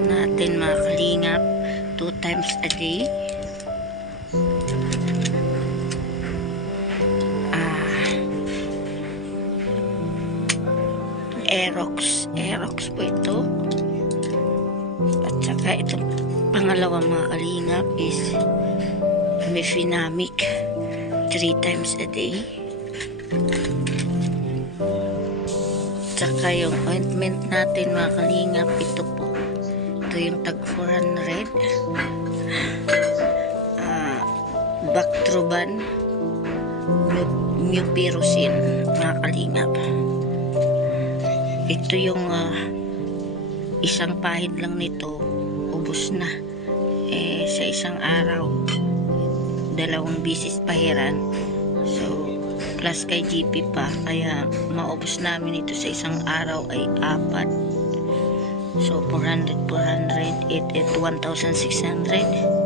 Natin mga kalingap 2 times a day. Aerox po ito. At saka itong pangalawang mga kalingap is Mefenamic 3 times a day. At saka yung ointment natin mga kalingap, ito po. Ito yung tag 400 Bactroban Mupirocin mga kalingap. Ito yung isang pahid lang nito, ubos na sa isang araw, 2 bisis pahiran. So plus kay GP pa, kaya maubos namin ito sa isang araw ay 4. So 400, 1,600.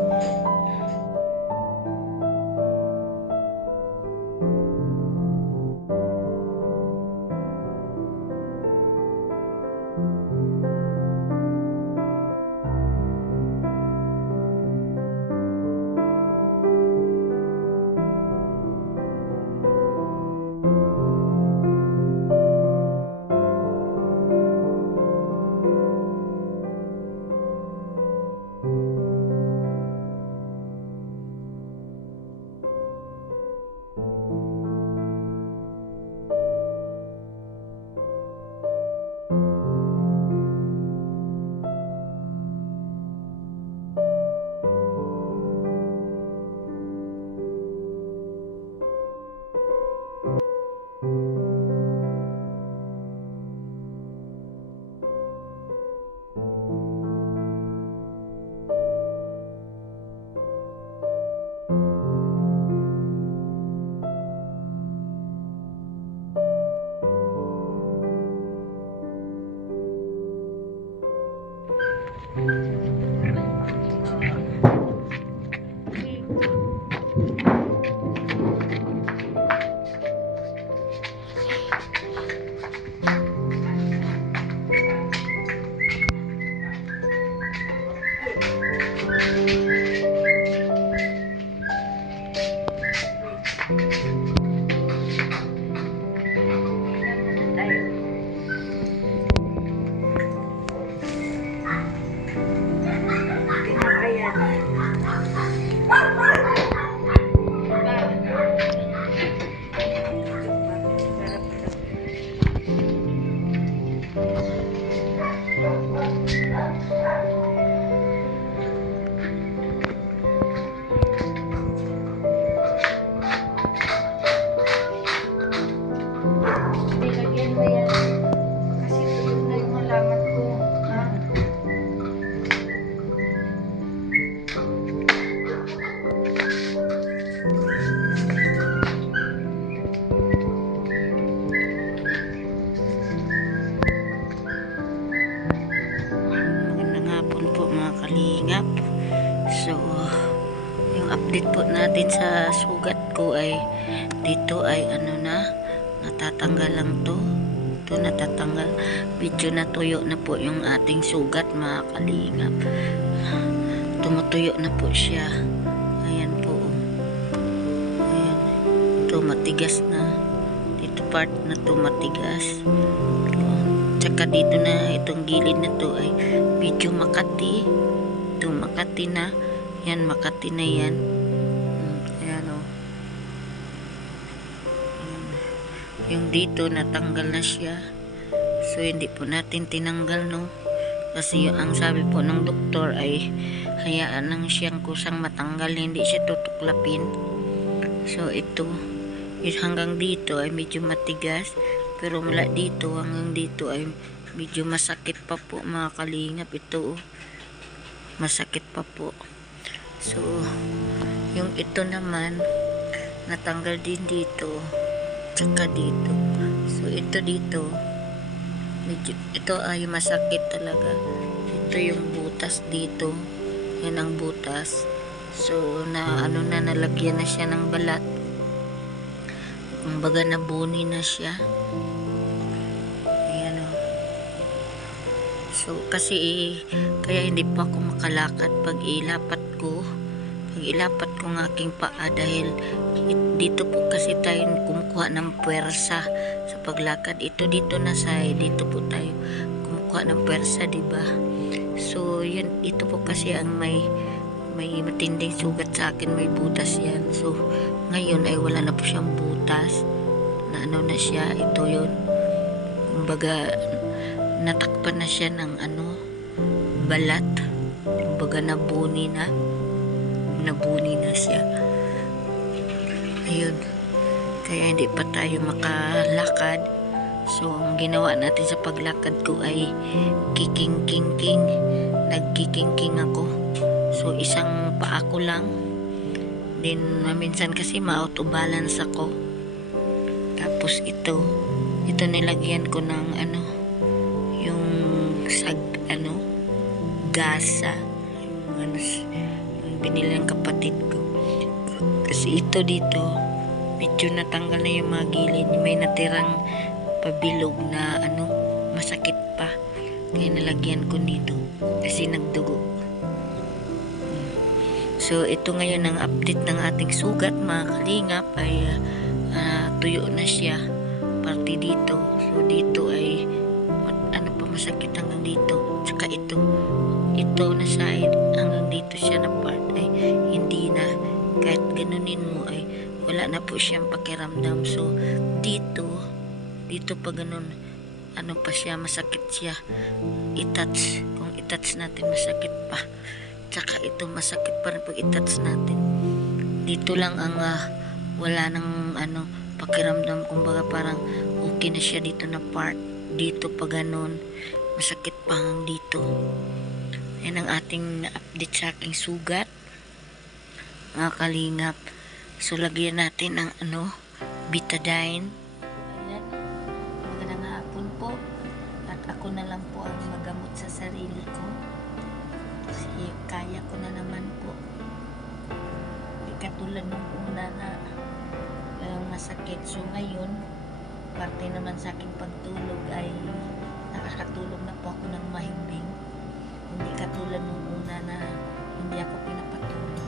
Kalingap. So yung update po natin sa sugat ko ay dito ay natatanggal lang to. Ito natatanggal, medyo natuyo na po yung ating sugat mga kalingap. Tumutuyo na po siya. Ayan po, ayan. Ito matigas na, dito part na to matigas. Tsaka dito na itong gilid na to ay medyo makati. Ito makati na yan, makati na yan. Ayan o. Yung dito natanggal na siya, so hindi po natin tinanggal, no, kasi yung ang sabi po ng doktor ay hayaan lang siyang kusang matanggal, hindi siya tutuklapin. So ito, hanggang dito ay medyo matigas, pero mula dito hanggang dito ay medyo masakit pa po mga kalingap. Ito masakit pa po. So yung ito naman natanggal din dito tsaka dito. So ito dito medyo, ito ay masakit talaga. Ito yung butas dito, yan ang butas. So na nalagyan na siya ng balat, kumbaga nabuni na siya. Ayan o. So kasi kaya hindi pa ako makalakad pag ilapat ko ng aking paa, dahil dito po kasi tayo kumukuha ng puwersa sa paglakad. Ito dito na side, dito po tayo kumukuha ng puwersa, diba? So yun, ito po kasi ang may matinding sugat sa akin, may butas yan. So ngayon ay wala na po siyang butas, na na siya. Ito yun, kumbaga natakpan na siya ng balat, kumbaga nabuni na siya. Ayun, kaya hindi pa tayo makalakad. So ang ginawa natin sa paglakad ko ay nagkiking ako. So isang paa ko lang, din minsan kasi ma-auto balance ako. Tapos ito nilagyan ko ng yung gasa, yung binili ng kapatid ko. Kasi ito dito medyo natanggal na yung mga gilid, may natirang pabilog na masakit pa, kaya nalagyan ko dito kasi nagdugo. So ito ngayon ang update ng ating sugat mga kalingap, ay tuyo na siya parte dito. So dito ay masakit hanggang dito, tsaka ito na side hanggang dito siya na part ay hindi na, kahit ganunin mo ay wala na po siyang pakiramdam. So dito pa ganun, pa siya, masakit siya kung i-touch natin masakit pa, tsaka ito masakit pa rin pag i-touch natin. Dito lang ang wala nang pakiramdam, kumbaga parang okay na siya dito na part. Dito pa ganun, masakit pa hanggang dito. Yan ang ating update sa aking sugat mga kalingap. So lagyan natin ng betadine. Ayan, magandang hapon po, at ako na lang po ang magamot sa sarili ko kasi kaya ko na naman po, di katulad nung una na masakit. So ngayon, parte naman sa aking pagtulog ay nakakatulog na po ako ng mahimbing, hindi katulad nung una na hindi ako pinapatulog.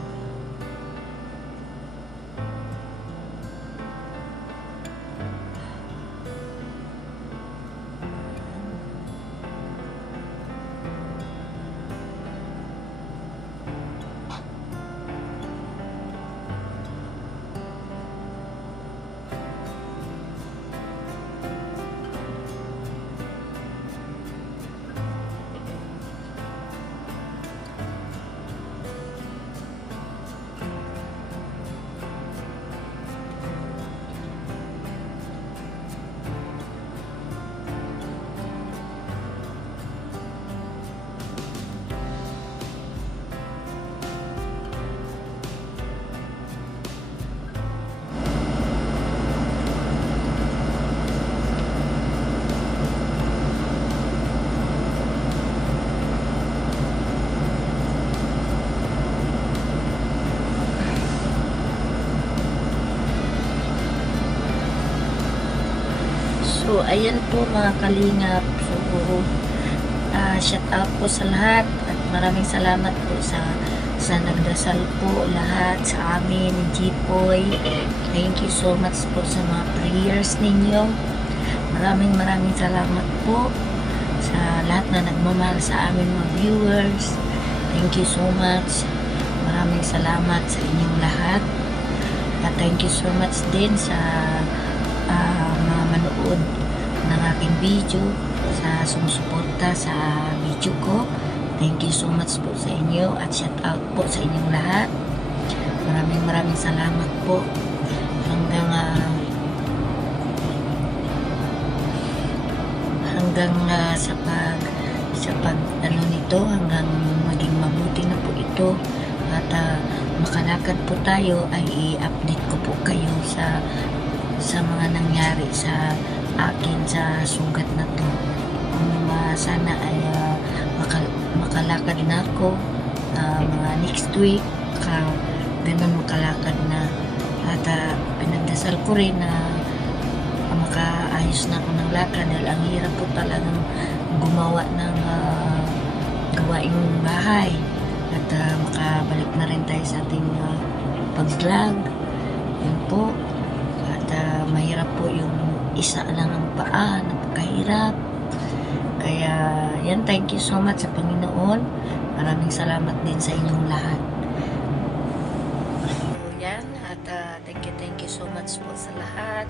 So, ayan po mga kalingap. So, shout out po sa lahat at maraming salamat po sa nagdasal po lahat sa amin ni Jipoy. Thank you so much po sa mga prayers ninyo. Maraming salamat po sa lahat na nagmamahal sa amin mga viewers. Thank you so much. Maraming salamat sa inyong lahat. At thank you so much din sa mga manood ng aking video, sa sumusuporta sa video ko. Thank you so much po sa inyo at shout out po sa inyong lahat. Maraming salamat po. hanggang sa pag ano nito, hanggang maging mabuti na po ito at makalakad po tayo, ay i-update ko po kayo sa mga nangyari sa akin sa sugat na to. Sana ay makalakad na ako mga next week, ganun makalakad na, at pinagdasal ko rin na makaayos na ako ng lakad, dahil ang hirap po talagang gumawa ng gawaing bahay, at makabalik na rin tayo sa ating pag-vlog. Yun po, at mahirap po yung isa lang ang paa, napakahirap. Kaya yan, thank you so much sa Panginoon. Maraming salamat din sa inyong lahat. So, yan, at thank you so much po sa lahat.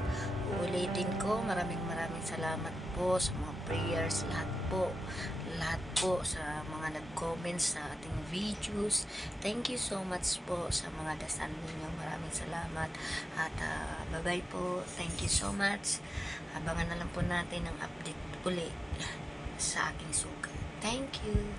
Uulitin ko, maraming salamat po sa mga prayers, lahat po sa mga nag-comment sa ating videos. Thank you so much po sa mga dasal ninyo. Maraming salamat, at bye-bye po. Thank you so much. Abangan na lang po natin ang update uli sa aking sugat. Thank you.